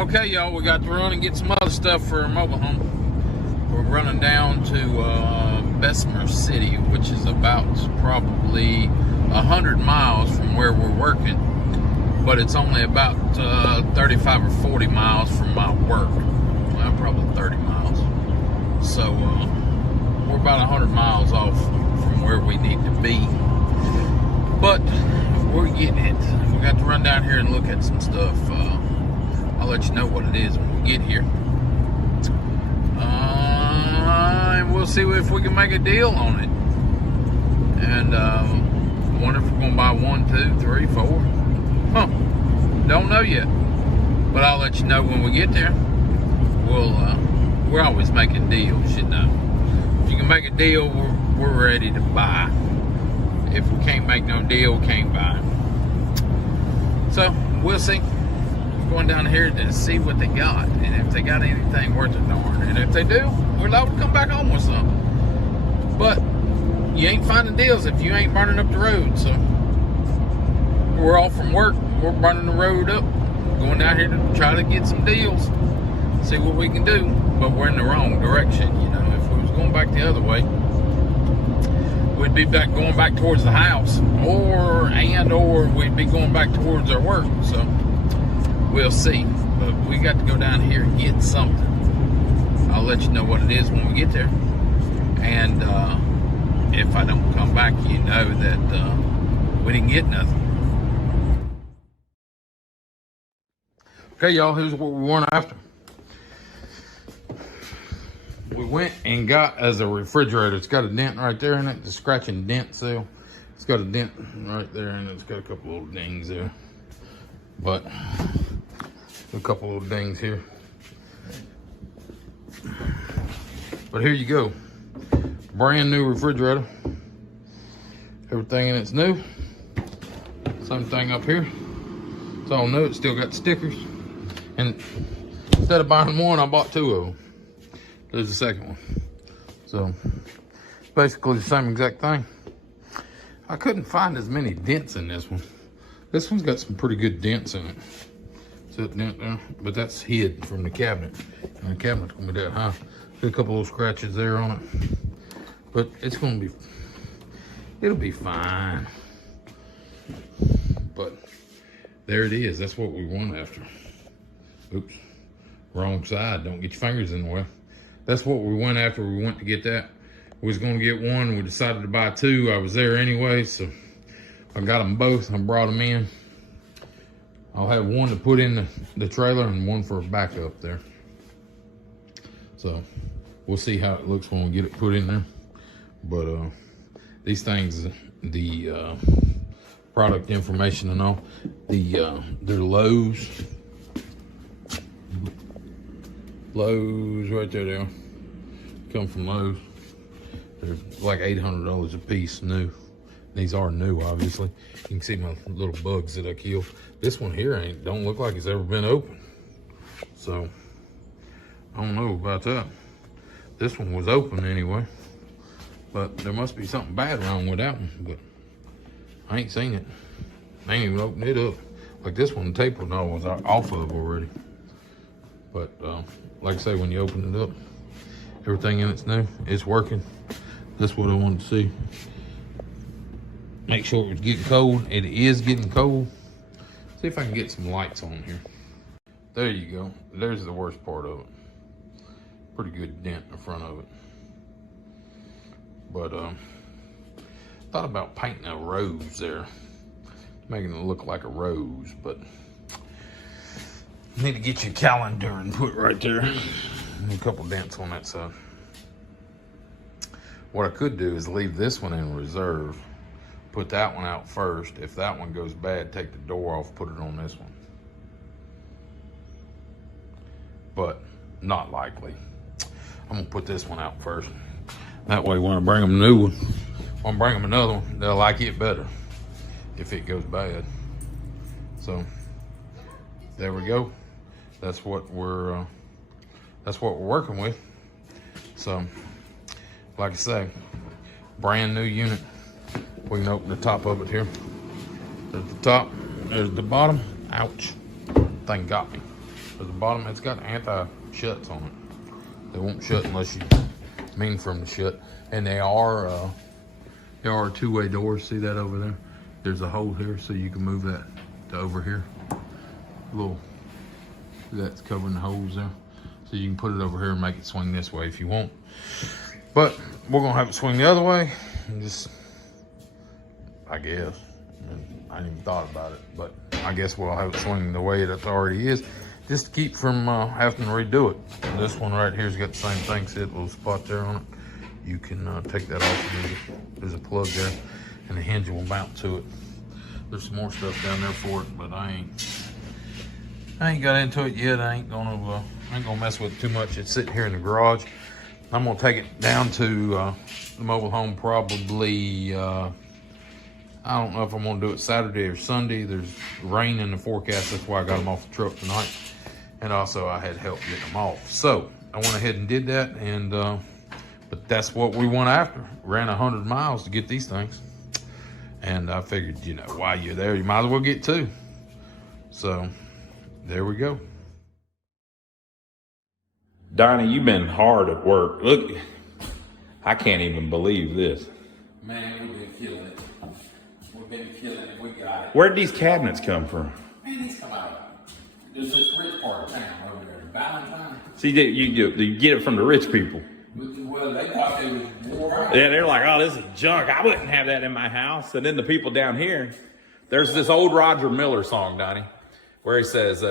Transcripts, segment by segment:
Okay, y'all, we got to run and get some other stuff for our mobile home. We're running down to Bessemer City, which is about probably 100 miles from where we're working, but it's only about 35 or 40 miles from my work. Well, probably 30 miles. So we're about 100 miles off from where we need to be, but we're getting it. We got to run down here and look at some stuff. I'll let you know what it is when we get here. And we'll see if we can make a deal on it. And I wonder if we're going to buy 1, 2, 3, 4. Don't know yet. But I'll let you know when we get there. We're always making deals, you know. If you can make a deal, we're ready to buy. If we can't make no deal, we can't buy. So, we'll see. Going down here to see what they got, and if they got anything worth a darn, and if they do, we're allowed to come back home with some. But you ain't finding deals if you ain't burning up the road. So we're all from work, we're burning the road up, going down here to try to get some deals, see what we can do. But we're in the wrong direction, you know. If we was going back the other way, we'd be going back towards the house, or we'd be going back towards our work. So we'll see, but we got to go down here and get something. I'll let you know what it is when we get there. And if I don't come back, you know that we didn't get nothing. Okay, y'all, here's what we went after. We went and got as a refrigerator. It's got a dent right there in it, the scratching dent seal. It's got a dent right there, and it's got a couple little dings there. But a couple little dings here. But here you go. Brand new refrigerator. Everything in it's new. Same thing up here. It's all new. It's still got stickers. And instead of buying one, I bought 2 of them. There's the second one. So basically the same exact thing. I couldn't find as many dents in this one. This one's got some pretty good dents in it. See that dent there? But that's hid from the cabinet. And the cabinet's gonna be that high. There's a couple little scratches there on it. But it's gonna be, it'll be fine. But there it is. That's what we want after. Oops, wrong side. Don't get your fingers in the way. That's what we went after. We went to get that. We was gonna get one. We decided to buy 2. I was there anyway, so I got them both. I brought them in. I'll have one to put in the trailer and one for a backup there. So we'll see how it looks when we get it put in there. But these things, the product information and all, they're Lowe's. Lowe's right there. They are. Come from Lowe's. They're like $800 a piece new. These are new, obviously. You can see my little bugs that I killed. This one here don't look like it's ever been opened. So, I don't know about that. This one was open anyway. But there must be something bad wrong with that one. But I ain't seen it. I ain't even opened it up. Like this one, the tape was off of already. But, like I say, when you open it up, everything in it's new. It's working. That's what I wanted to see. Make sure it was getting cold. It is getting cold. See if I can get some lights on here. There you go. There's the worst part of it. Pretty good dent in the front of it. But thought about painting a rose there. Making it look like a rose, but need to get you a calendar and put right there. And a couple dents on that side. What I could do is leave this one in reserve. Put that one out first. If that one goes bad, take the door off, put it on this one. But not likely. I'm gonna put this one out first. That way when I bring them a new one, when I bring them another one, they'll like it better if it goes bad. So there we go. That's what we're working with. So like I say, brand new unit. We can open the top of it here. There's the top, there's the bottom. Ouch, thing got me. So the bottom, it's got anti-shuts on it. They won't shut unless you mean for them to shut. And they are two-way doors. See that over there? There's a hole here, so you can move that to over here. That's covering the holes there. So you can put it over here and make it swing this way if you want. But we're gonna have it swing the other way. And just, I guess. I didn't even thought about it, but I guess we'll have it swing the way it already is, just to keep from having to redo it. And this one right here's got the same thing. See that little spot there on it? You can take that off. There's a plug there, and the hinge will mount to it. There's some more stuff down there for it, but I ain't got into it yet. I ain't gonna mess with it too much. It's sitting here in the garage. I'm gonna take it down to the mobile home probably. I don't know if I'm gonna do it Saturday or Sunday. There's rain in the forecast. That's why I got them off the truck tonight. And also I had help getting them off. So I went ahead and did that. And but that's what we went after. Ran 100 miles to get these things. And I figured, you know, while you're there, you might as well get two. So there we go. Donnie, you've been hard at work. Look, I can't even believe this. Man, we've been killing it. We've been killing it. We got it. Where'd these cabinets come from? Man, these come out. There's this rich part of town over there, Valentine. See, you get it from the rich people. Well, they thought they was wore out. Yeah, they're like, oh, this is junk. I wouldn't have that in my house. And then the people down here, there's this old Roger Miller song, Donnie, where he says,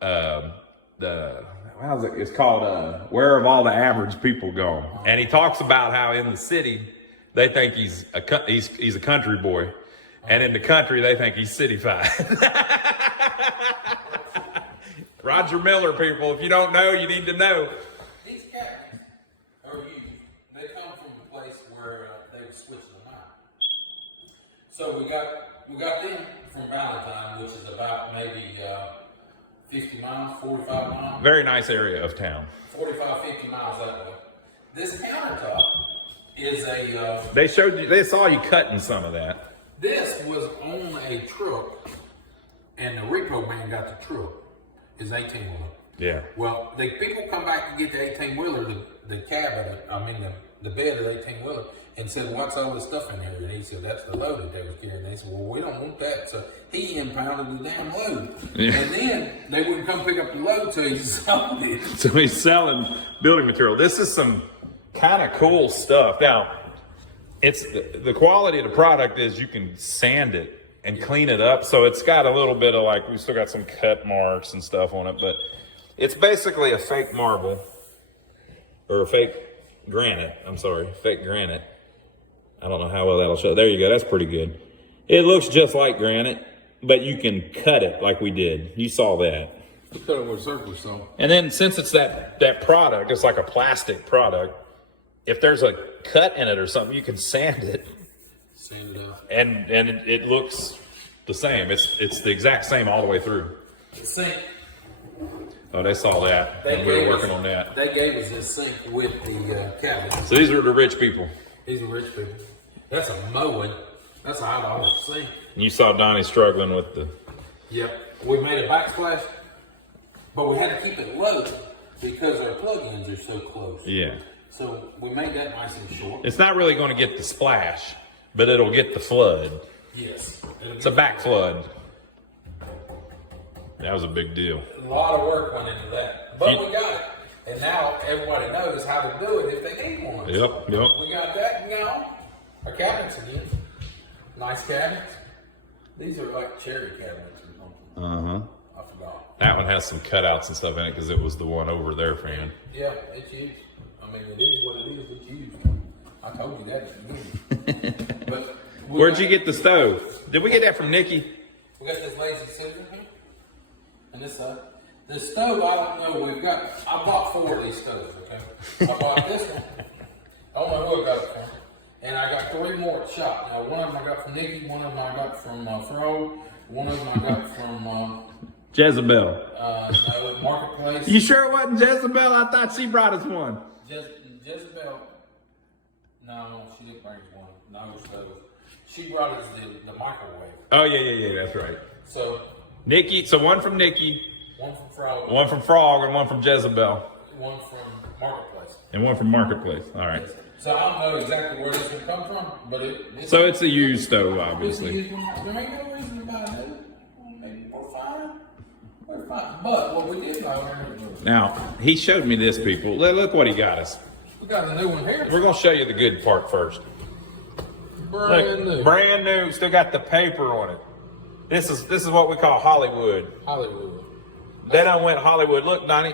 it's called Where Have All the Average People Gone? And he talks about how in the city they think he's a country boy, and in the country they think he's cityfied. Roger Miller, people, if you don't know, you need to know. These cabinets are used. They come from a place where they were switching them out. So we got them from Valentine, which is about maybe 50 miles, 45 miles. Very nice area of town. 45, 50 miles that way. This countertop is a... They saw you cutting some of that. This was on a truck, and the repo man got the truck. His 18-wheeler. Yeah. Well, the people come back to get the 18-wheeler, the bed of the 18-wheeler, and said, what's all this stuff in here? And he said, that's the load that they was carrying. They said, well, we don't want that. So he impounded the damn load. Yeah. And then they wouldn't come pick up the load till he sold it. So he's selling building material. This is some kind of cool stuff. Now, it's the quality of the product is you can sand it and clean it up. So it's got a little bit of like, we still got some cut marks and stuff on it, but it's basically a fake marble or a fake granite. Fake granite. I don't know how well that'll show. There you go. That's pretty good. It looks just like granite, but you can cut it like we did. You saw that. We cut it with a circle saw. And then since it's that product, it's like a plastic product. If there's a cut in it or something, you can sand it. Sand it up. And it looks the same. It's the exact same all the way through. The sink. Oh, they saw that. And we were working on that. They gave us this sink with the cabinet. So these are the rich people. These are rich people. That's a mowing. That's a $1 sink. And you saw Donnie struggling with the... Yep. We made a backsplash, but we had to keep it low because our plug-ins are so close. Yeah. So we made that nice and short. It's not really going to get the splash, but it'll get the flood. Yes. It's a back flood. That was a big deal. A lot of work went into that. But we got it. And now everybody knows how to do it if they need one. Yep. We got that now. Our cabinets again. Nice cabinets. These are like cherry cabinets or something. Uh-huh. I forgot. That one has some cutouts and stuff in it because it was the one over there, friend. Yeah, it's used. I mean, it is what it is. It's used. I told you that at the beginning. But where'd you get the stove? Did we get that from Nikki? We got this lazy Susan here. And this the stove, I don't know. I bought 4 of these stoves, okay? I bought this one. I don't know who I got it from. And I got 3 more at the shop. Now, one of them I got from Nikki, one of them I got from Fro, one of them I got from Jezebel. no, Marketplace. You sure it wasn't Jezebel? I thought she brought us one. Jezebel. No, she didn't bring us one. No, she brought us the microwave. Oh, yeah, that's right. So Nikki, so one from Nikki. One from Frog. One from Frog and one from Jezebel. One from Marketplace. And one from Marketplace. All right. Yes. So I don't know exactly where this would come from, but so it's a used stove, it's a obviously. used one. There ain't no reason to buy it. Maybe we're fine. We're fine. But what we did buy, Now, he showed me this, people. Look what he got us. we got a new one here. We're going to show you the good part first. Brand new. Brand new. Still got the paper on it. This is what we call Hollywood. Hollywood. They done went Hollywood. Look, Donnie,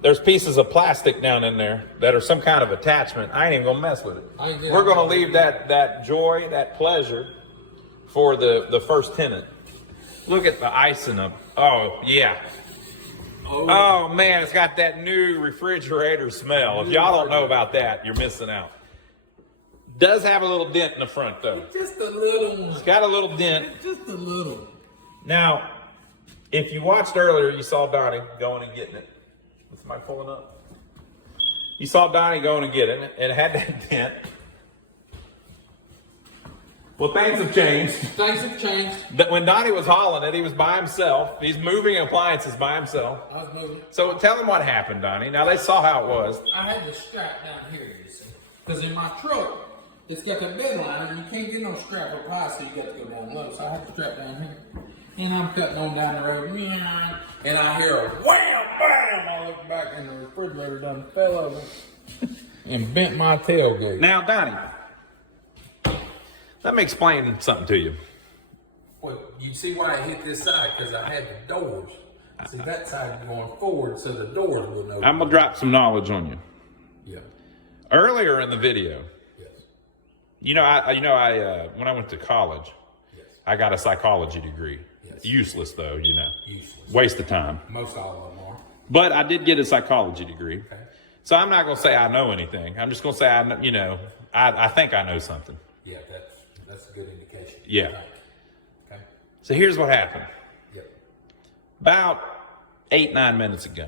there's pieces of plastic down in there that are some kind of attachment. I ain't even gonna mess with it. We're gonna leave that joy, that pleasure for the first tenant. Look at the icing of, oh yeah. Oh man, it's got that new refrigerator smell. If y'all don't know about that, you're missing out. Does have a little dent in the front though. Just a little one. It's got a little dent. Just a little. Now, if you watched earlier, you saw Donnie going and getting it. Is somebody pulling up? You saw Donnie going and getting it, and it had that dent. Well, things have changed. Things have changed. When Donnie was hauling it, he was by himself. He's moving appliances by himself. I was moving. So tell him what happened, Donnie. Now, they saw how it was. I had the strap down here, you see. Because in my truck, it's got that bed line, and you can't get no strap up high, so you got to go down low. So I had the strap down here. And I'm cutting on down the road, and I hear a wham, bam! I look back, and the refrigerator done fell over and bent my tailgate. Now, Donnie, let me explain something to you. Well, you see why I hit this side? Because I had the doors. See, that side going forward, so the doors wouldn't open. I'm going to drop some knowledge on you. Yeah. Earlier in the video, Yes. when I went to college, Yes. I got a psychology degree. Yes. Useless though, Useless. waste of time. Most all of them are. But I did get a psychology degree. Okay. So I'm not going to say I know anything. I'm just going to say I think I know something. Yeah, that's a good indication. Yeah. Right. Okay. So here's what happened. Yep. About 8-9 minutes ago,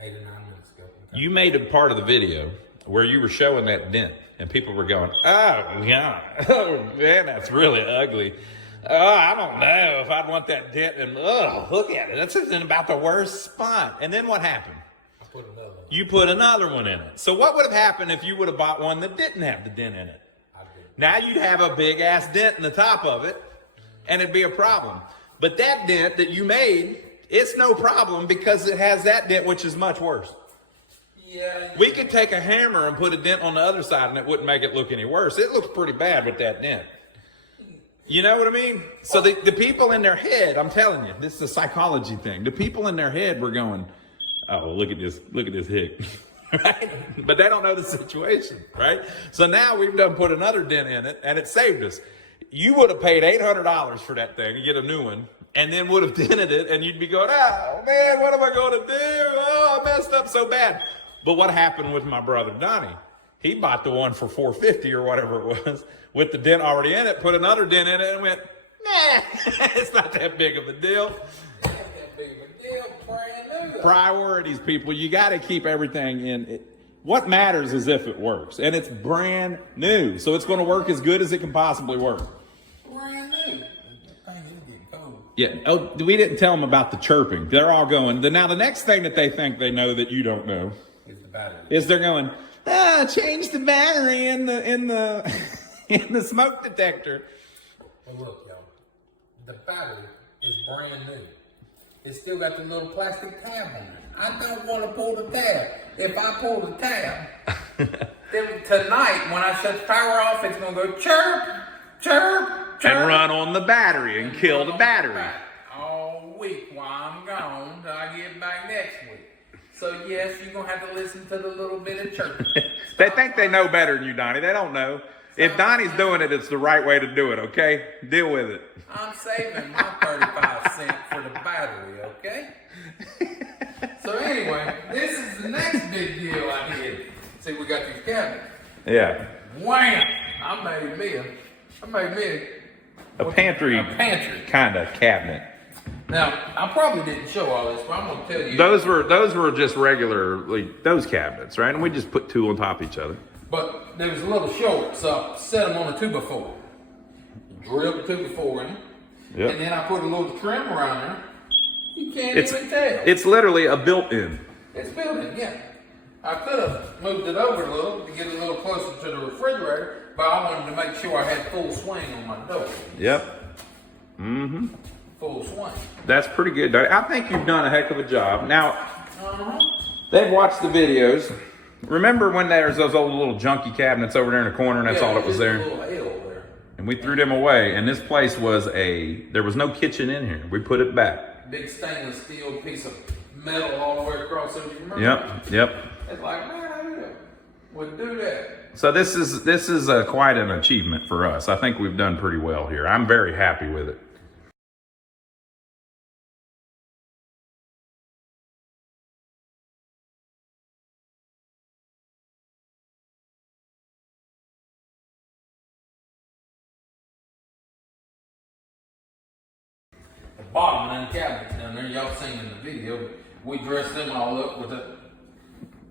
8 or 9 minutes ago. Okay. you made a part of the video where you were showing that dent, and people were going, "Oh yeah, oh man, that's really ugly. Oh, I don't know if I'd want that dent." And look at it. That's in about the worst spot. And then what happened? I put another one. You put another one in it. So what would have happened if you would have bought one that didn't have the dent in it? I did. Now you'd have a big ass dent in the top of it, and it'd be a problem. But that dent that you made, it's no problem because it has that dent, which is much worse. Yeah. We could take a hammer and put a dent on the other side, and it wouldn't make it look any worse. It looks pretty bad with that dent. You know what I mean? So the people in their head, I'm telling you, this is a psychology thing. The people in their head were going, "Oh, look at this hick." Right? But they don't know the situation, right? So now we've done put another dent in it, and it saved us. You would have paid $800 for that thing to get a new one, and then would have dented it, and you'd be going, "Oh man, what am I going to do? Oh, I messed up so bad." But what happened with my brother Donnie? He bought the one for $450 or whatever it was, with the dent already in it, put another dent in it, and went, "Nah, it's not that big of a deal." Not that big of a deal. Brand new. Priorities, people. You got to keep everything in it. What matters is if it works, and it's brand new, so it's going to work as good as it can possibly work. Brand new. That thing is getting cold. Yeah. Oh, we didn't tell them about the chirping. They're all going. Now, the next thing that they think they know that you don't know Is the battery. is they're going, change the battery in the in the smoke detector. Well, look, y'all. The battery is brand new. It's still got the little plastic tab on it. I don't want to pull the tab. If I pull the tab, then tonight when I shut the power off, it's going to go chirp, chirp, chirp. And run on the battery and kill the battery. All week while I'm gone till I get back next week. So yes, you're going to have to listen to the little bit of chirping. They think they know better than you, Donnie. They don't know. If Donnie's doing it, it's the right way to do it, okay? Deal with it. I'm saving my 35 cents for the battery, okay? So anyway, this is the next big deal I did. See, we got these cabinets. Yeah. Wham! I made me A pantry kind of cabinet. Now, I probably didn't show all this, but I'm going to tell you. Those were just regularly those cabinets, right? And we just put two on top of each other. But there was a little short, so I set them on a 2x4. Drilled the 2x4 in, Yep. and then I put a little trim around there. You can't even tell. It's literally a built-in. It's built-in, yeah. I could have moved it over a little to get a little closer to the refrigerator, but I wanted to make sure I had full swing on my door. Yep. Mm-hmm. Full swing. That's pretty good, Donnie. I think you've done a heck of a job. Now, they've watched the videos. Remember when there's those old little junky cabinets over there in the corner, and that's all that was there? A little L there. And we threw them away, and this place was there was no kitchen in here. We put it back. Big stainless steel piece of metal all the way across. So you remember? Yep. It's like, man, who would do that? So this is quite an achievement for us. I think we've done pretty well here. I'm very happy with it. The bottom of them cabinets down there, y'all seen in the video, we dressed them all up with a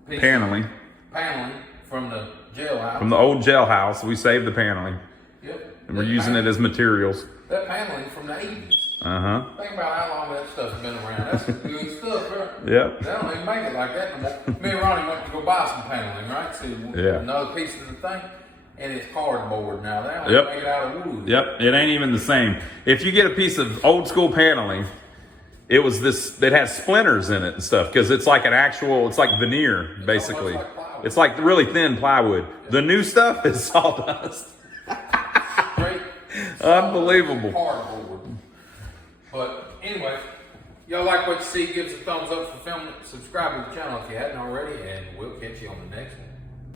piece Paneling. of paneling from the jailhouse. From the old jailhouse, we saved the paneling. Yep. And we're using it as materials. That paneling from the 80s. Uh-huh. Think about how long that stuff's been around. That's good stuff, right? Yep. They don't even make it like that no more. Me and Ronnie went to go buy some paneling, right? See, another piece of the thing, and it's cardboard now. They don't make it out of wood. Yep, it ain't even the same. If you get a piece of old school paneling, it was this, it has splinters in it and stuff, because it's like it's like veneer, basically. It's like really thin plywood. The new stuff is sawdust. Great. Unbelievable. Cardboard. But anyway, y'all like what you see, give us a thumbs up for filming. Subscribe to the channel if you hadn't already, and we'll catch you on the next one.